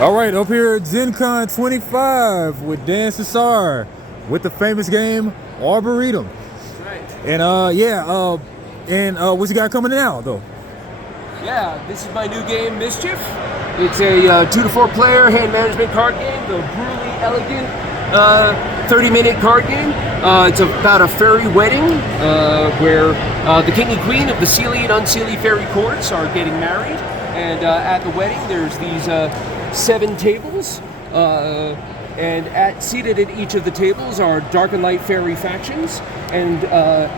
All right, up here at ZenCon 25 with Dan Cassar with the famous game Arboretum. Right. And what's you got coming out though? Yeah, this is my new game, Mischief. It's a 2 to 4 player hand management card game, the brutally elegant 30-minute card game. It's about a fairy wedding where the king and queen of the Seelie and Unseelie fairy courts are getting married. And at the wedding, there's these 7 tables. And seated at each of the tables are dark and light fairy factions, and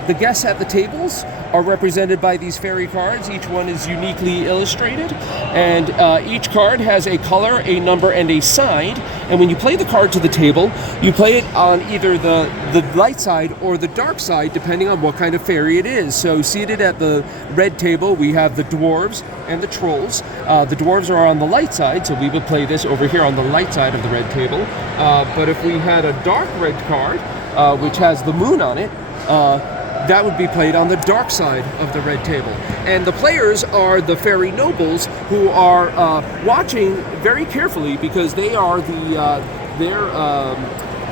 the guests at the tables are represented by these fairy cards. Each one is uniquely illustrated, and each card has a color, a number, and a side. And when you play the card to the table, you play it on either the light side or the dark side, depending on what kind of fairy it is. So seated at the red table, we have the dwarves and the trolls. The dwarves are on the light side, so we would play this over here on the light side of the red table. But if we had a dark red card, which has the moon on it, that would be played on the dark side of the red table. And the players are the fairy nobles who are watching very carefully, because they are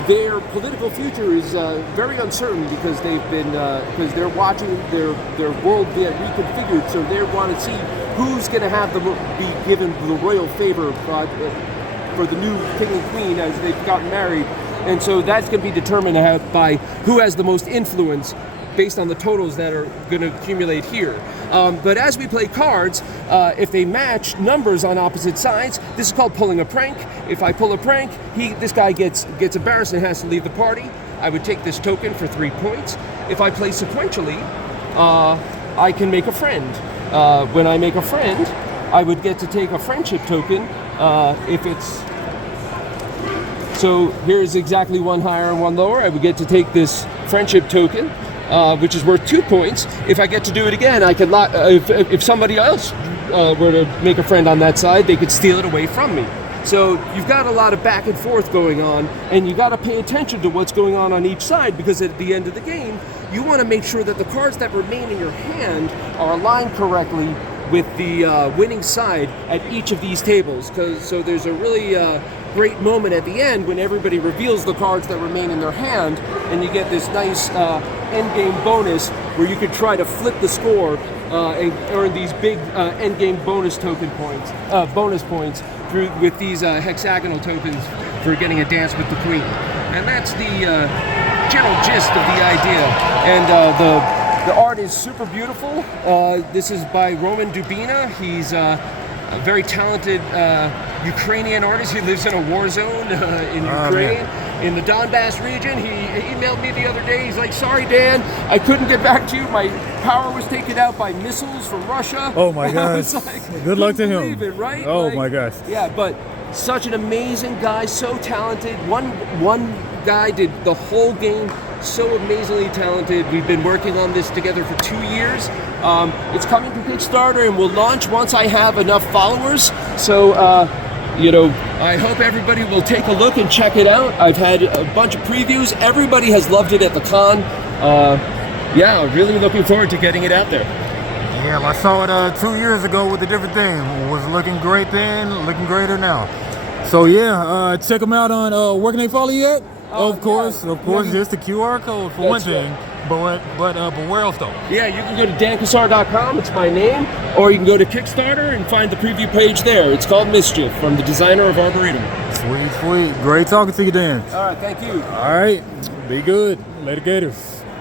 their political future is very uncertain, because because they're watching their world get reconfigured. So they want to see who's going to be given the royal favor for the new king and queen as they've gotten married. And so that's going to be determined by who has the most influence based on the totals that are going to accumulate here. But as we play cards, if they match numbers on opposite sides, this is called pulling a prank. If I pull a prank, this guy gets embarrassed and has to leave the party. I would take this token for 3 points. If I play sequentially, I can make a friend. When I make a friend, I would get to take a friendship token if it's... So here's exactly one higher and one lower. I would get to take this friendship token, which is worth 2 points. If I get to do it again, I could if somebody else were to make a friend on that side, they could steal it away from me. So you've got a lot of back and forth going on, and you got to pay attention to what's going on each side, because at the end of the game, you want to make sure that the cards that remain in your hand are aligned correctly with the winning side at each of these tables. So there's a really great moment at the end when everybody reveals the cards that remain in their hand, and you get this nice endgame bonus where you could try to flip the score and earn these big endgame bonus points with these hexagonal tokens for getting a dance with the queen. And that's the general gist of the idea. And the art is super beautiful. This is by Roman Dubina. He's a very talented Ukrainian artist. He lives in a war zone in Ukraine, in the Donbass region. He emailed me the other day. He's like, "Sorry, Dan, I couldn't get back to you. My power was taken out by missiles from Russia." Oh my gosh. Good luck to him. It, right? Oh my gosh. Yeah, but such an amazing guy, so talented. One guy did the whole game, so amazingly talented. We've been working on this together for 2 years. It's coming to Kickstarter and will launch once I have enough followers. So, I hope everybody will take a look and check it out. I've had a bunch of previews. Everybody has loved it at the con. Really looking forward to getting it out there. Yeah, I saw it 2 years ago with a different thing. It was looking great then, looking greater now. So check them out on, where can they follow you at? Of course, just the QR code for one thing. Right. But where else though? Yeah, you can go to dancassar.com, it's my name, or you can go to Kickstarter and find the preview page there. It's called Mischief, from the designer of Arboretum. Sweet. Great talking to you, Dan. All right, thank you. All right, be good. Later, Gators.